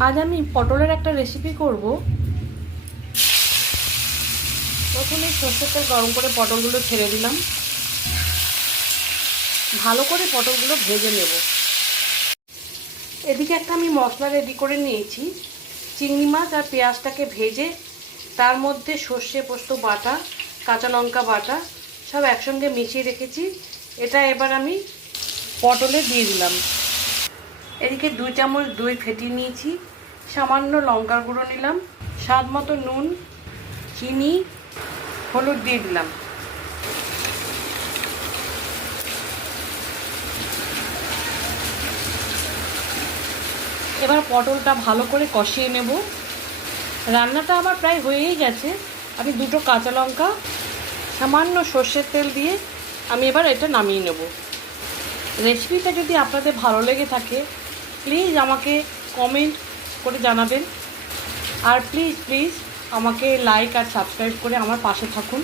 আজ আমি পটলের একটা রেসিপি করব। প্রথমে সর্ষের তেল গরম করে পটলগুলো ছেড়ে দিলাম। ভালো করে পটলগুলো ভেজে নেব। এদিকে একটা আমি মশলা রেডি করে নিয়েছি। চিংড়ি মাছ আর পেঁয়াজটাকে ভেজে তার মধ্যে সর্ষে পোস্ত বাটা, কাঁচা লঙ্কা বাটা সব একসঙ্গে মিশিয়ে রেখেছি। এটা এবার আমি পটলে দিয়ে দিলাম। এদিকে 2 চামচ দই ফেটিয়ে নিয়েছি। সামান্য লঙ্কার গুঁড়ো নিলাম, স্বাদ মতো নুন, চিনি, হলুদ দিয়ে দিলাম। এবার পটলটা ভালো করে কষিয়ে নেব। রান্নাটা আমার প্রায় হয়েই গেছে। আমি 2টো কাঁচা লঙ্কা, সামান্য সর্ষের তেল দিয়ে আমি এবার এটা নামিয়ে নেব। রেসিপিটা যদি আপনাদের ভালো লেগে থাকে প্লিজ আমাকে কমেন্ট করে জানাবেন। আর প্লিজ আমাকে লাইক আর সাবস্ক্রাইব করে আমার পাশে থাকুন।